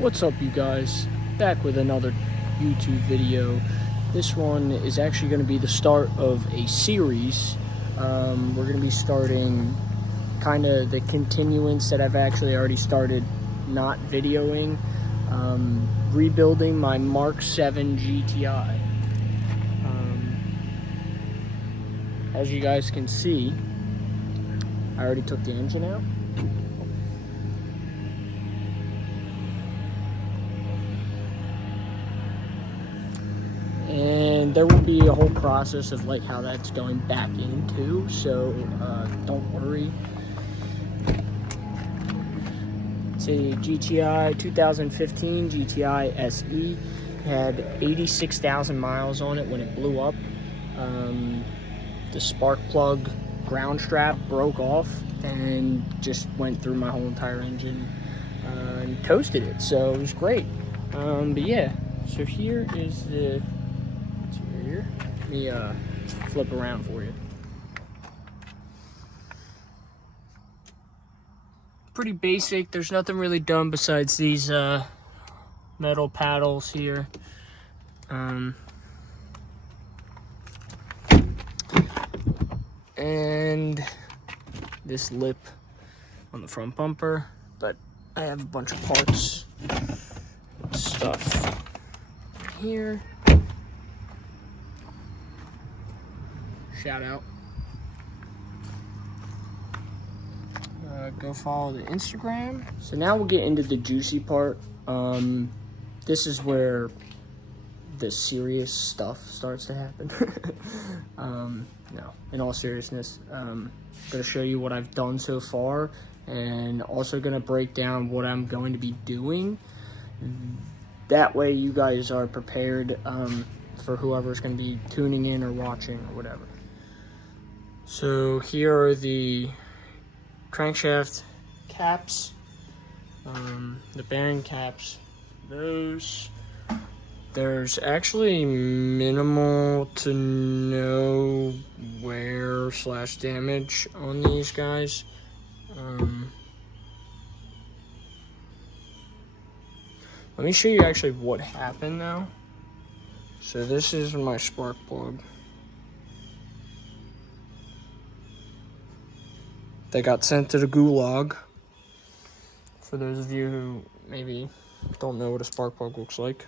What's up, you guys? Back with another YouTube video. This one is actually going to be the start of a series. We're going to be starting kind of the continuance that I've actually already started not videoing. Rebuilding my Mk7 Gti. As you guys can see, I already took the engine out. And there will be a whole process of like how that's going back into, so don't worry. It's a GTI 2015 GTI SE. It had 86,000 miles on it when it blew up. The spark plug ground strap broke off and just went through my whole entire engine and toasted it, so it was great. But yeah, so here is the interior. Let me flip around for you. Pretty basic. There's nothing really done besides these metal paddles here. And this lip on the front bumper, but I have a bunch of parts stuff here. Shout out. Go follow the Instagram. So now we'll get into the juicy part. This is where the serious stuff starts to happen. No, in all seriousness, I'm gonna show you what I've done so far, and also gonna break down what I'm going to be doing. That way you guys are prepared for whoever's gonna be tuning in or watching or whatever. So here are the crankshaft caps, the bearing caps. There's actually minimal to no wear / damage on these guys. Let me show you actually what happened now. So this is my spark plug. They got sent to the gulag. For those of you who maybe don't know what a spark plug looks like.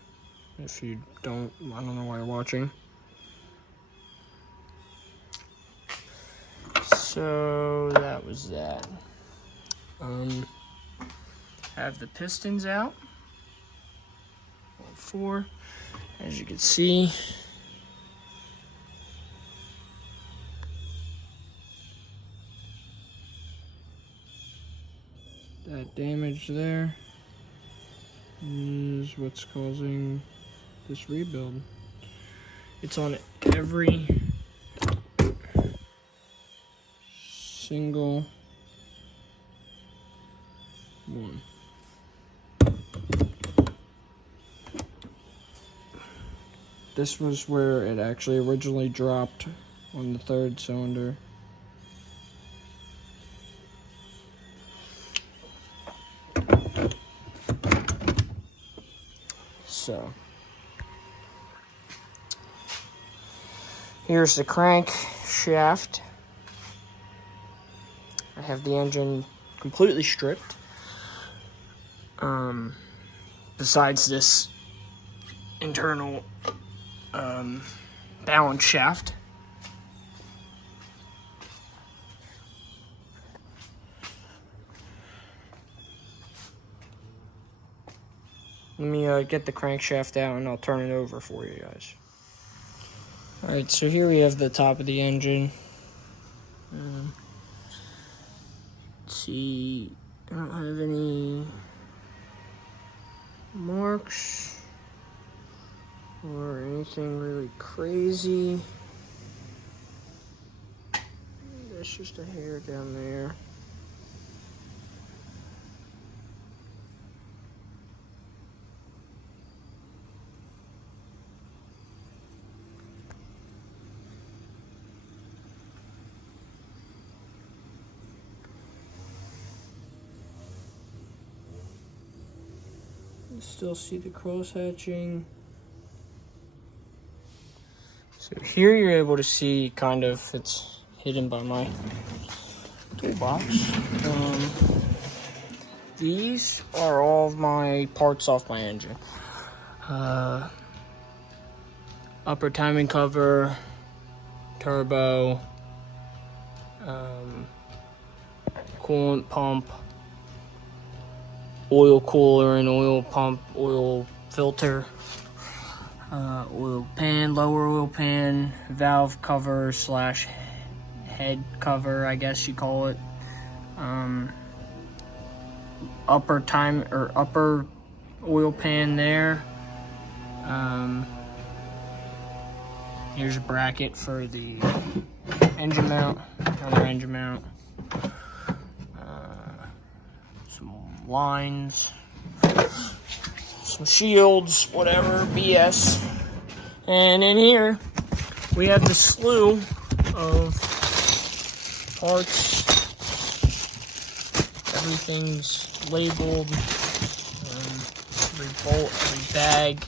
If you don't, I don't know why you're watching. So that was that. Have the pistons out. All 4, as you can see. That damage there is what's causing this rebuild. It's on every single one. This was where it actually originally dropped on the 3rd cylinder. So here's the crank shaft. I have the engine completely stripped. Besides this internal balance shaft. Let me get the crankshaft out and I'll turn it over for you guys. Alright, so here we have the top of the engine. Let's see, I don't have any marks or anything really crazy. There's just a hair down there. Still see the cross hatching. So here you're able to see kind of, it's hidden by my toolbox. These are all of my parts off my engine. Upper timing cover, turbo, coolant pump, oil cooler and oil pump, oil filter, oil pan, lower oil pan, valve cover slash head cover, I guess you call it. Upper oil pan there. Here's a bracket for the engine mount, another engine mount. Some lines, some shields, whatever, BS. And in here, we have the slew of parts. Everything's labeled, every bolt, every bag.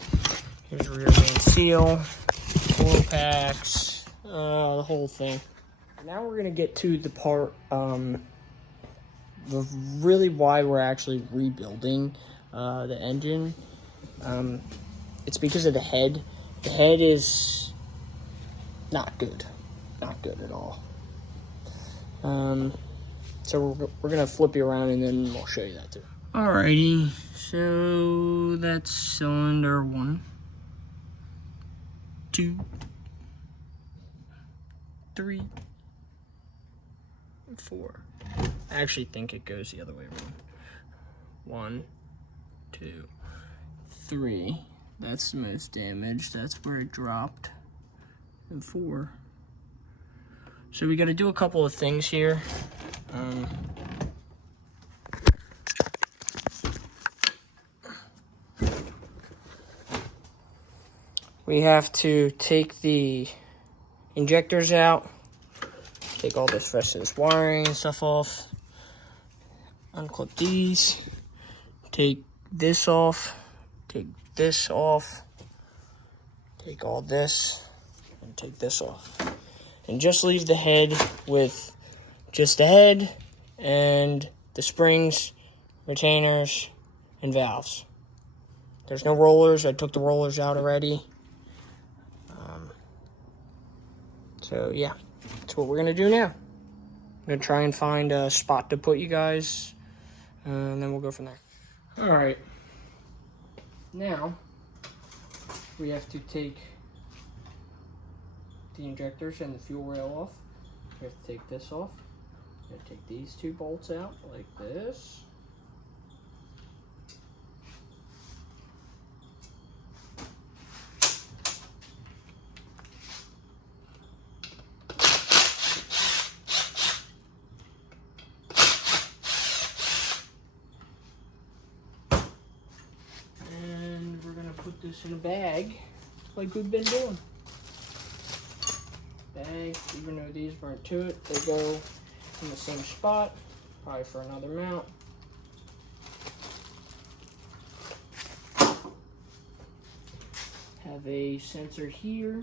Here's a rear main seal, oil packs, the whole thing. Now we're gonna get to the part, really why we're actually rebuilding the engine. It's because of the head. The head is not good at all. So we're gonna flip you around and then we'll show you that too. Alrighty, so that's cylinder 1, 2, 3, 4. I actually think it goes the other way around. 1, 2, 3. That's the most damaged. That's where it dropped. And 4. So we got to do a couple of things here. We have to take the injectors out, take all this rest of this wiring and stuff off, unclip these, take this off, take this off, take all this, and take this off. And just leave the head with just the head and the springs, retainers, and valves. There's no rollers. I took the rollers out already. So yeah, that's what we're gonna do now. I'm gonna try and find a spot to put you guys, and then we'll go from there. All right, now we have to take the injectors and the fuel rail off. We have to take this off. We have to take these 2 bolts out like this. And we're gonna put this in a bag like we've been doing. Bag, even though these weren't to it, they go in the same spot, probably for another mount. Have a sensor here.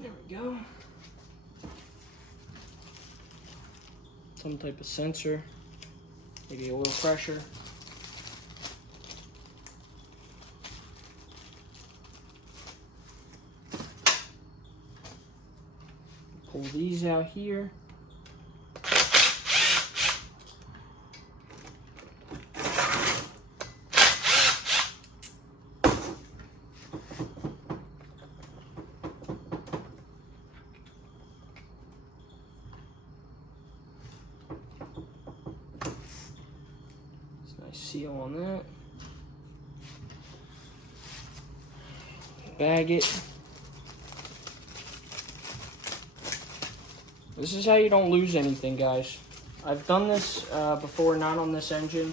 There we go. Some type of sensor, maybe oil pressure. Pull these out here. Nice seal on that. Bag it. This is how you don't lose anything, guys. I've done this before, not on this engine,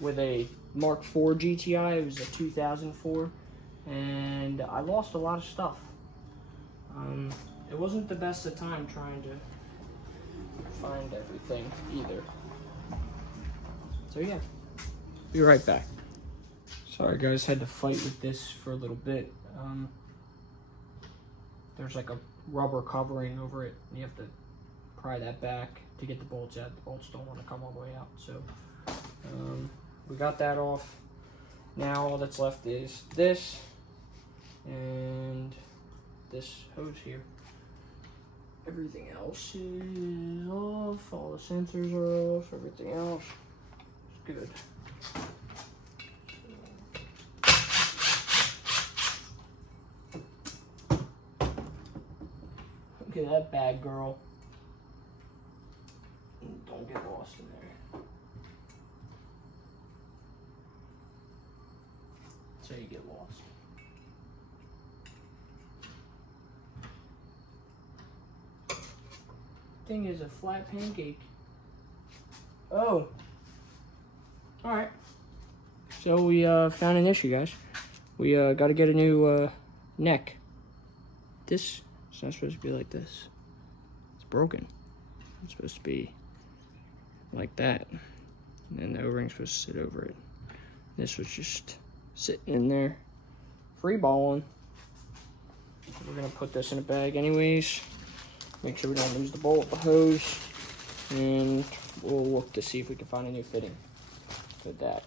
with a Mk7 Gti. It was a 2004, and I lost a lot of stuff. It wasn't the best of time trying to find everything either. So yeah, be right back. Sorry guys, had to fight with this for a little bit. There's like a rubber covering over it, and you have to pry that back to get the bolts out. The bolts don't want to come all the way out. So we got that off. Now all that's left is this and this hose here. Everything else is off. All the sensors are off. Everything else is good. Look at that bad girl. Don't get lost in there. That's how you get lost. Thing is a flat pancake. Oh. Alright. So we found an issue, guys. We got to get a new neck. This is not supposed to be like this. It's broken. It's supposed to be like that. And then the O-ring's supposed to sit over it. This was just sitting in there, free balling. We're gonna put this in a bag anyways. Make sure we don't lose the bolt, the hose, and we'll look to see if we can find a new fitting for that.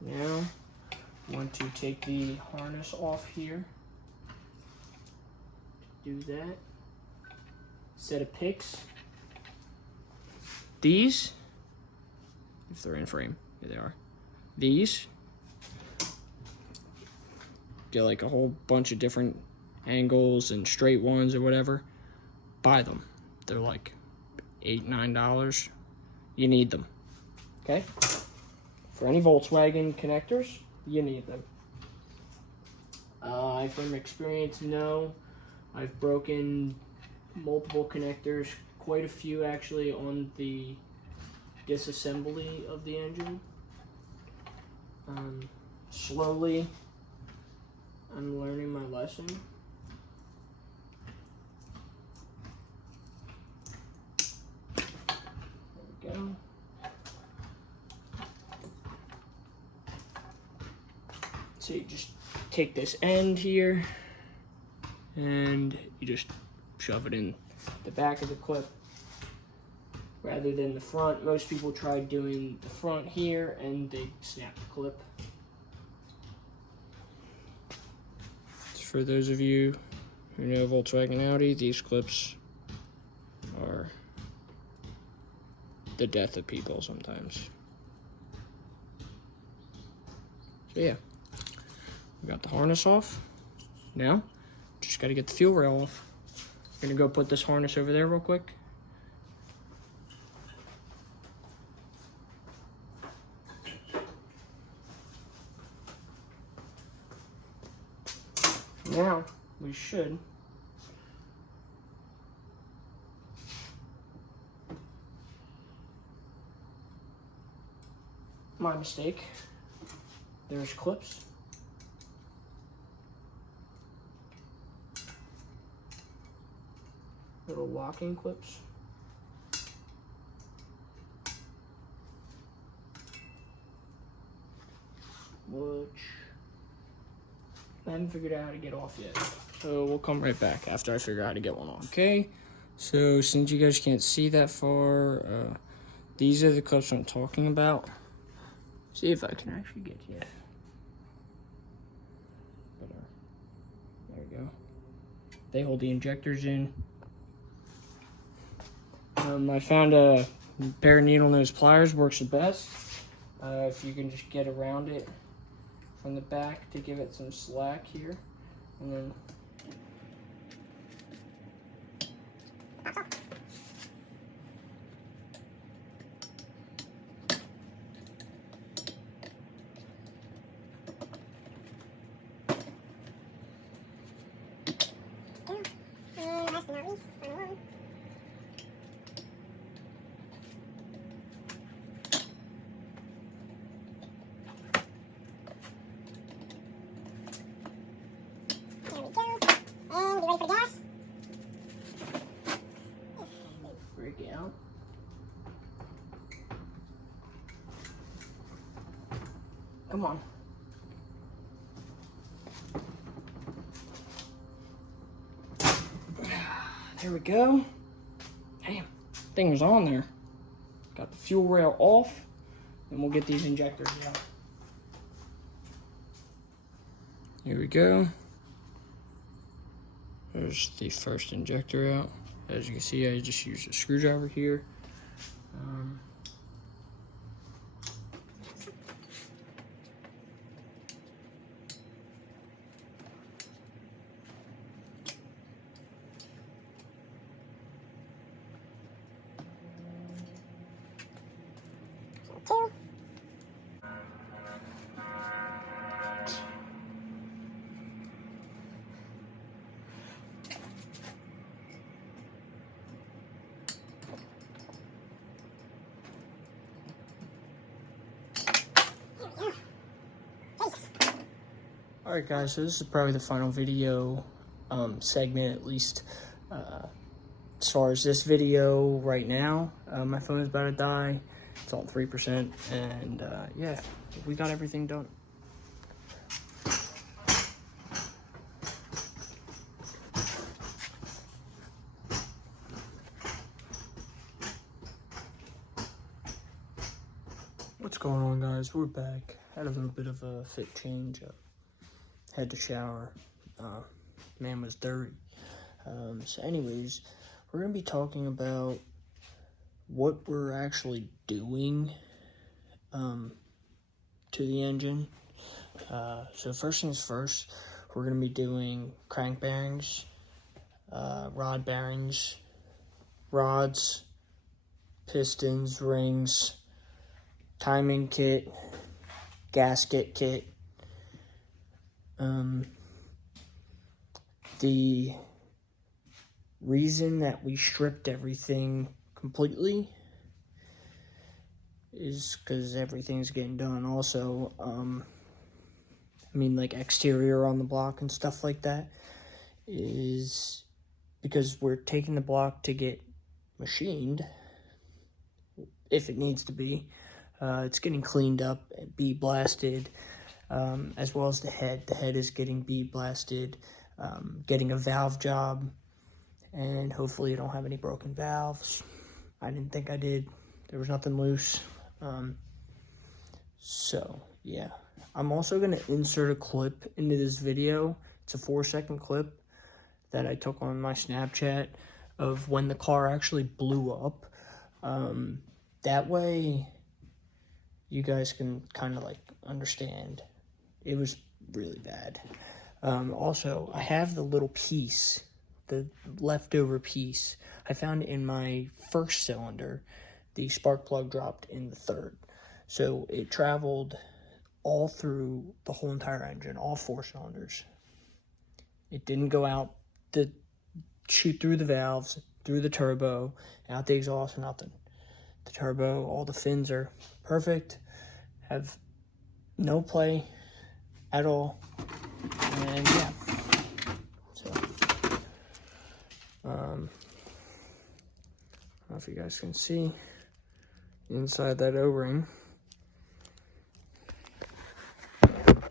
Now, I want to take the harness off here. Do that. Set of picks. These, if they're in frame, here they are. These, get like a whole bunch of different angles and straight ones or whatever. Buy them. They're like $8, $9. You need them. Okay? For any Volkswagen connectors, you need them. From experience, no. I've broken multiple connectors, quite a few actually, on the disassembly of the engine. Slowly, I'm learning my lesson. There we go. So you just take this end here and you just shove it in the back of the clip rather than the front. Most people try doing the front here and they snap the clip. For those of you who know Volkswagen Audi, these clips are the death of people sometimes. So yeah, we got the harness off. Now, just gotta get the fuel rail off. I'm gonna go put this harness over there real quick. Now, we should my mistake. There's clips. Little locking clips. Which I haven't figured out how to get off yet. So we'll come right back after I figure out how to get one off. Okay, so since you guys can't see that far, these are the clips I'm talking about. See if I can actually get here. There we go. They hold the injectors in. I found a pair of needle nose pliers works the best. If you can just get around it from the back to give it some slack here, and then out. Come on. There we go. Damn, thing was on there. Got the fuel rail off, and we'll get these injectors out. Here we go. There's the first injector out. As you can see, I just used a screwdriver here. Alright guys, so this is probably the final video segment, at least as far as this video right now. My phone is about to die. It's on 3%, and yeah, we got everything done. What's going on, guys? We're back. Had a little bit of a fit change. Had to shower. Man was dirty. So anyways, we're going to be talking about what we're actually doing to the engine. So first things first, we're going to be doing crank bearings, rod bearings, rods, pistons, rings, timing kit, gasket kit. The reason that we stripped everything completely is because everything's getting done. Also, I mean, like exterior on the block and stuff like that, is because we're taking the block to get machined, if it needs to be. It's getting cleaned up, bead blasted, as well as the head. The head is getting bead blasted, getting a valve job, and hopefully you don't have any broken valves. I didn't think I did. There was nothing loose. So yeah, I'm also going to insert a clip into this video. It's a 4-second clip that I took on my Snapchat of when the car actually blew up. That way you guys can kind of like understand. It was really bad. Also, I have the little piece, the leftover piece. I found it in my first cylinder. The spark plug dropped in the third. So it traveled all through the whole entire engine, all 4 cylinders. It didn't go out the shoot through the valves, through the turbo, out the exhaust, nothing. The turbo, all the fins are perfect, have no play at all, and yeah. So, I don't know if you guys can see inside that O-ring. Right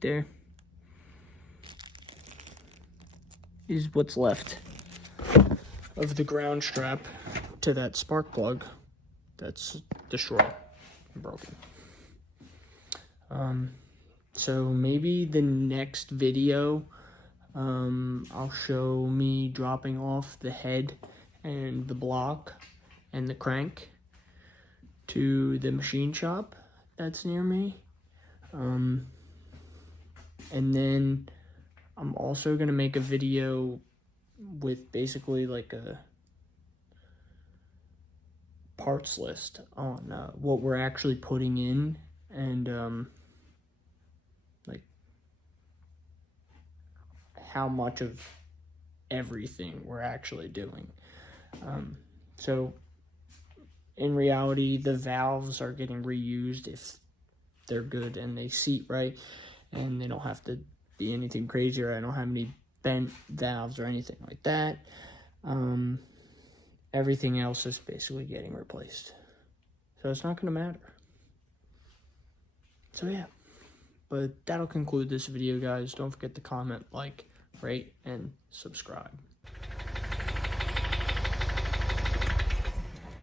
there is what's left of the ground strap to that spark plug that's destroyed and broken. So maybe the next video, I'll show me dropping off the head and the block and the crank to the machine shop that's near me. And then I'm also gonna make a video with basically like a parts list on what we're actually putting in, and like how much of everything we're actually doing. So in reality, the valves are getting reused if they're good and they seat right, and they don't have to be anything crazy, or I don't have any bent valves or anything like that. Everything else is basically getting replaced. So it's not going to matter. So yeah. But that'll conclude this video, guys. Don't forget to comment, like, rate, and subscribe.